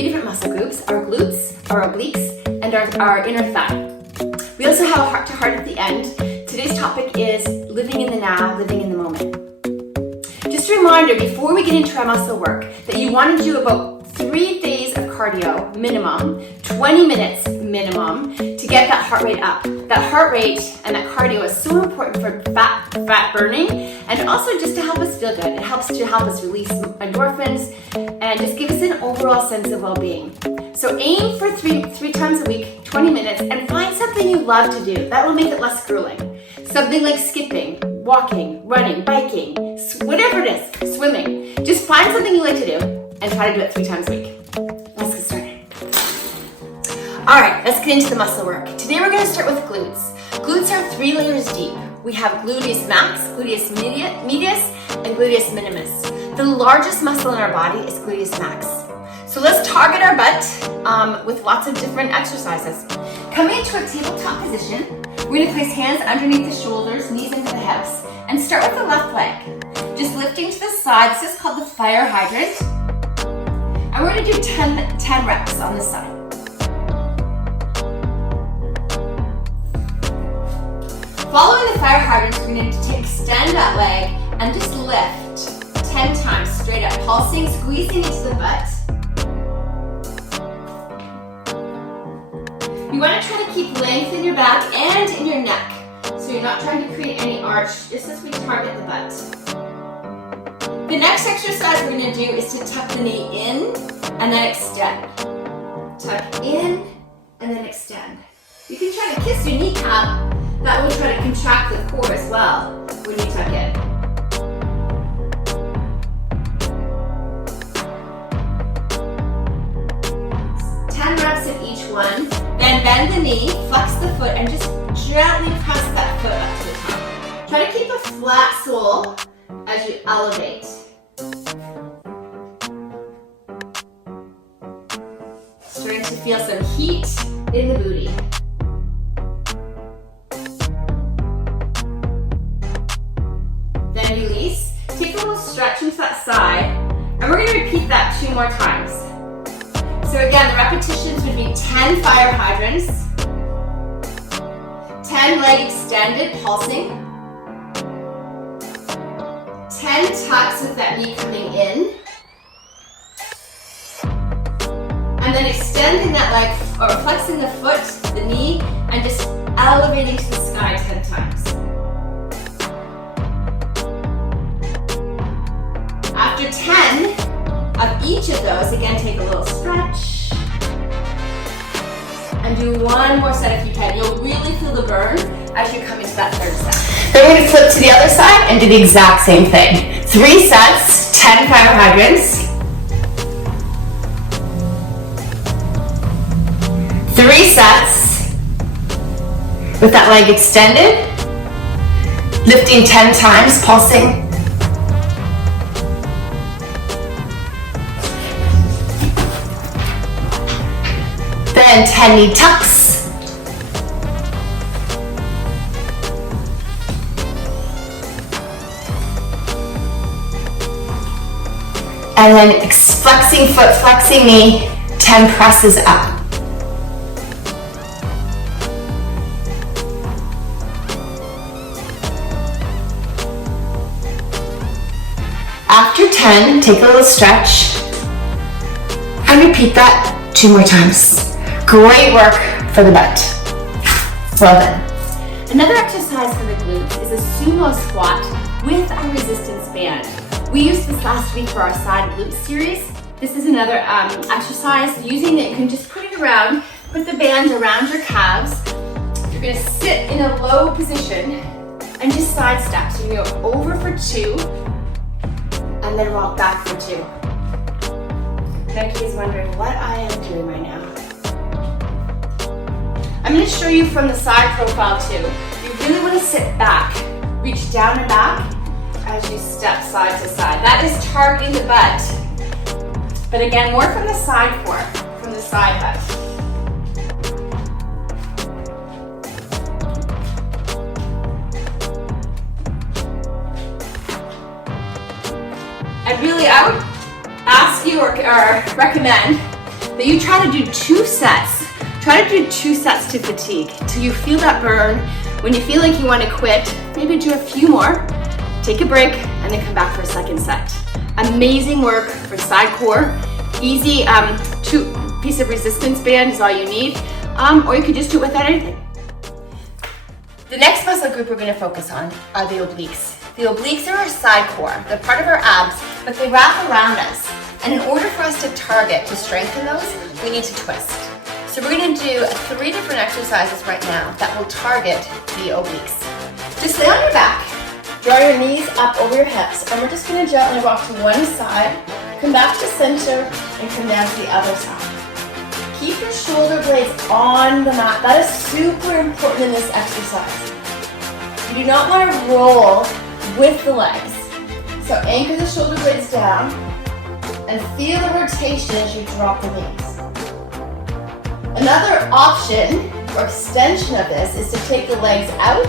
three different muscle groups: our glutes, our obliques, and our inner thigh. We also have a heart-to-heart at the end. Today's topic is living in the now, living in the moment. Just a reminder, before we get into our muscle work, that you want to do about 3 days of cardio minimum, 20 minutes minimum, to get that heart rate up. That heart rate and that cardio is so important for fat burning, and also just to help us feel good. It helps us release endorphins and just give us an overall sense of well-being. So aim for three times a week, 20 minutes, and find something you love to do. That will make it less grueling. Something like skipping, walking, running, biking, whatever it is, swimming. Just find something you like to do and try to do it 3 times a week. Let's get started. All right, let's get into the muscle work. Today we're going to start with glutes. Glutes are 3 layers deep. We have gluteus max, gluteus medius, and gluteus minimus. The largest muscle in our body is gluteus max. So let's target our butt with lots of different exercises. Coming into a tabletop position, we're going to place hands underneath the shoulders, knees into the hips, and start with the left leg. Just lifting to the side. This is called the fire hydrant. And we're going to do 10 reps on this side. Following the fire hydrant, we're going to extend that leg and just lift 10 times straight up, pulsing, squeezing into the butt. You want to try to keep length in your back and in your neck, so you're not trying to create any arch, just as we target the butt. The next exercise we're going to do is to tuck the knee in and then extend. Tuck in and then extend. You can try to kiss your kneecap. That will try to contract the core as well when you tuck in. Reps in each one. Then bend the knee, flex the foot, and just gently press that foot up to the top. Try to keep a flat sole as you elevate. Starting to feel some heat in the booty. Then release. Take a little stretch into that side, and we're going to repeat that 2 more times. So again, the repetitions would be 10 fire hydrants, 10 leg extended, pulsing, 10 tucks with that knee coming in, and then extending that leg, or flexing the foot, the knee, and just elevating to the sky 10 times. After 10 of each of those, again, take a little stretch and do 1 more set if you can. You'll really feel the burn as you come into that 3rd set. Then we're going to flip to the other side and do the exact same thing. 3 sets, 10 fire hydrants. 3 sets with that leg extended, lifting 10 times, pulsing. Then 10 knee tucks. And then flexing foot, flexing knee, 10 presses up. After 10, take a little stretch and repeat that 2 more times. Great work for the butt. Well done. Another exercise for the glutes is a sumo squat with a resistance band. We used this last week for our side glute series. This is another exercise using it. You can just put it around, put the band around your calves. You're going to sit in a low position and just side step. So you go over for 2 and then rock back for 2. Becky is wondering what I am doing right now. I'm going to show you from the side profile too. You really want to sit back, reach down and back as you step side to side. That is targeting the butt. But again, more from the side fork, from the side butt. And really, I would ask you or recommend that you try to do 2 sets. Try to do 2 sets to fatigue till you feel that burn. When you feel like you want to quit, maybe do a few more, take a break, and then come back for a second set. Amazing work for side core. Easy, 2 piece of resistance band is all you need, or you could just do it without anything. The next muscle group we're going to focus on are the obliques. The obliques are our side core. They're part of our abs, but they wrap around us. And in order for us to target, to strengthen those, we need to twist. So we're going to do 3 different exercises right now that will target the obliques. Just lay on your back, draw your knees up over your hips, and we're just going to gently rock to one side, come back to center, and come down to the other side. Keep your shoulder blades on the mat. That is super important in this exercise. You do not want to roll with the legs. So anchor the shoulder blades down and feel the rotation as you drop the knees. Another option or extension of this is to take the legs out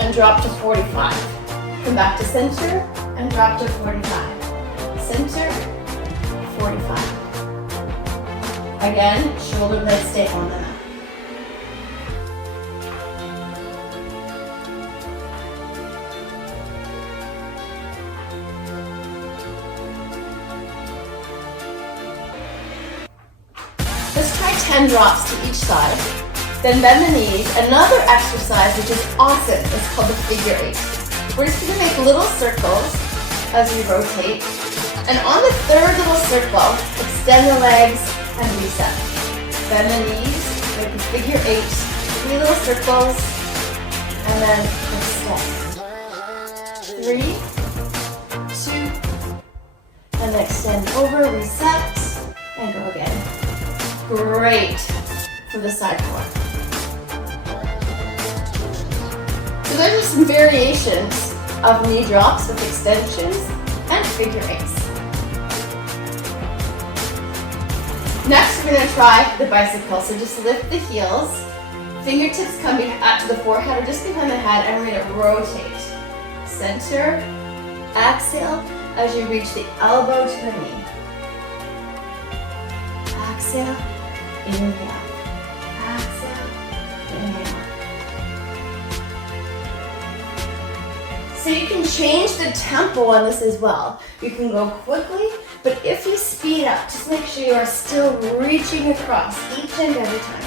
and drop to 45. Come back to center and drop to 45. Center, 45. Again, shoulder blades stay on the mat. Let's try 10 drops to each side. Then bend the knees. Another exercise which is awesome is called the figure 8. We're just going to make little circles as we rotate. And on the 3rd little circle, extend the legs and reset. Bend the knees, make a figure 8, 3 little circles, and then extend. 3, 2, and then extend over, reset, and go again. Great for the side core. So those are some variations of knee drops with extensions and figure 8s. Next, we're going to try the bicycle. So just lift the heels, fingertips come up to the forehead or just behind the head, and we're going to rotate. Center, exhale as you reach the elbow to the knee. Exhale, inhale. Exhale, inhale. So you can change the tempo on this as well. You can go quickly, but if you speed up, just make sure you are still reaching across each and every time.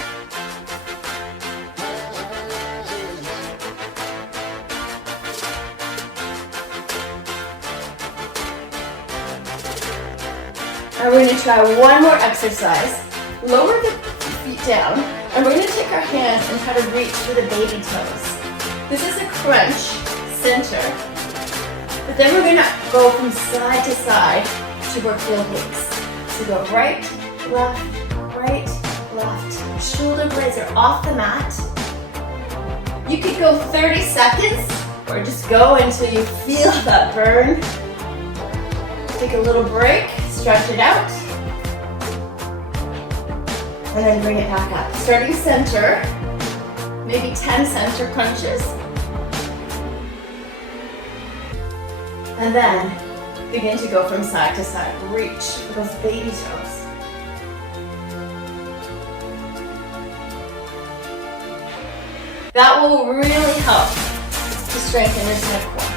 And we're going to try one more exercise. Lower the feet down, and we're going to take our hands and try to reach for the baby toes. This is a crunch, center, but then we're going to go from side to side to work the obliques. So go right, left. Shoulder blades are off the mat. You could go 30 seconds, or just go until you feel that burn. Take a little break. Stretch it out, and then bring it back up. Starting center, maybe 10 center crunches, and then begin to go from side to side. Reach for those baby toes. That will really help to strengthen your side core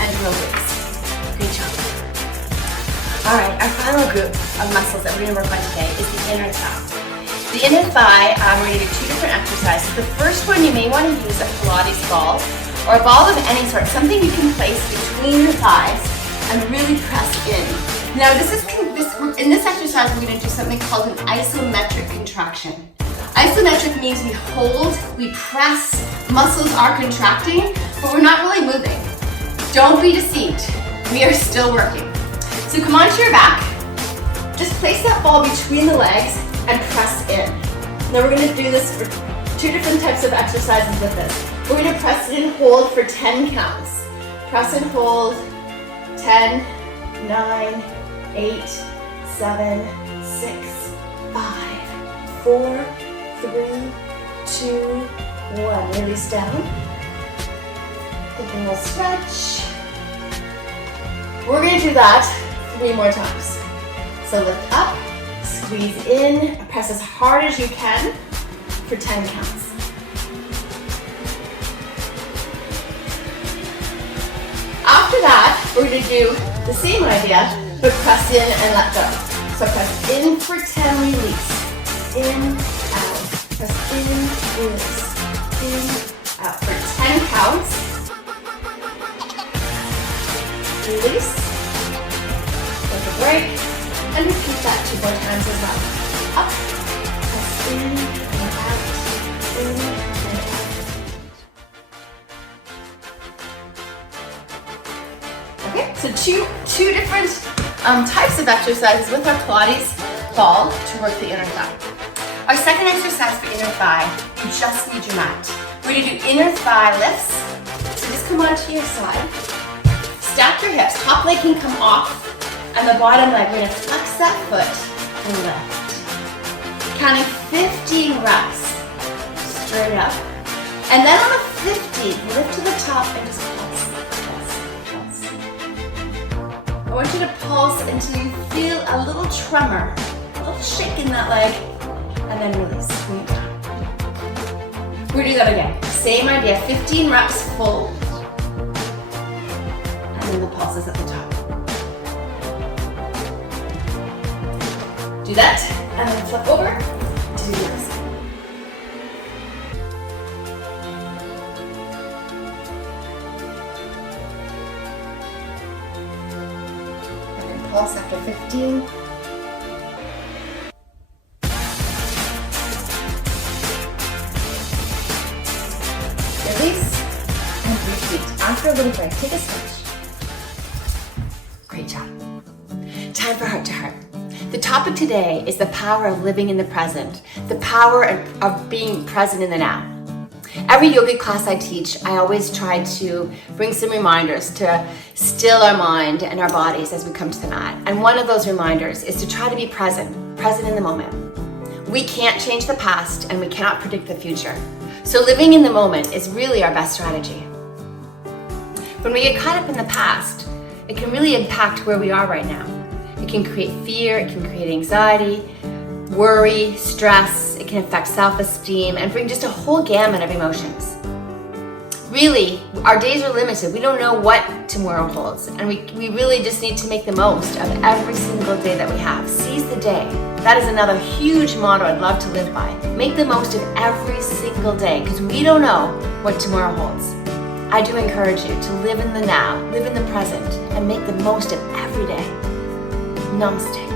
and your obliques. Great job. Alright, our final group of muscles that we're going to work on today is the inner thigh. The inner thigh, we're going to do 2 different exercises. The first one, you may want to use a Pilates ball or a ball of any sort, something you can place between your thighs and really press in. Now in this exercise, we're going to do something called an isometric contraction. Isometric means we hold, we press, muscles are contracting, but we're not really moving. Don't be deceived. We are still working. So come onto your back, just place that ball between the legs and press in. Now we're going to do this for 2 different types of exercises with this. We're going to press it and hold for 10 counts. Press and hold, 10, 9, 8, 7, 6, 5, 4, 3, 2, 1. Release down. Take a little stretch. We're going to do that 3 more times. So lift up, Squeeze in, press as hard as you can for 10 counts. After that, we're going to do the same idea, but press in and let go. So press in for 10, release. In, out. Press in, release. In, out. For 10 counts. Release. Take a break. And repeat that 2 more times as well. Up. Press in and out. In and out. Okay, so two different types of exercises with our Pilates ball to work the inner thigh. Our second exercise for inner thigh, you just need your mat. We're going to do inner thigh lifts. So just come onto your side. Stack your hips. Top leg can come off, and the bottom leg, we're going to flex that foot and lift. Counting 15 reps. Straight up. And then on a 50, lift to the top and just pulse, pulse, pulse. I want you to pulse until you feel a little tremor, a little shake in that leg, and then release. We're gonna do that again. Same idea, 15 reps full, and then the pulses at the top. Do that, and then flip over to the other side. Pulse after 15. Release and repeat. After a little break, take a stretch. Great job. Time for heart to heart. The topic today is the power of living in the present, the power of being present in the now. Every yoga class I teach, I always try to bring some reminders to still our mind and our bodies as we come to the mat. And one of those reminders is to try to be present in the moment. We can't change the past and we cannot predict the future. So living in the moment is really our best strategy. When we get caught up in the past, it can really impact where we are right now. It can create fear, it can create anxiety, worry, stress, it can affect self-esteem, and bring just a whole gamut of emotions. Really, our days are limited. We don't know what tomorrow holds, and we really just need to make the most of every single day that we have. Seize the day. That is another huge motto I'd love to live by. Make the most of every single day, because we don't know what tomorrow holds. I do encourage you to live in the now, live in the present, and make the most of every day. Namaste.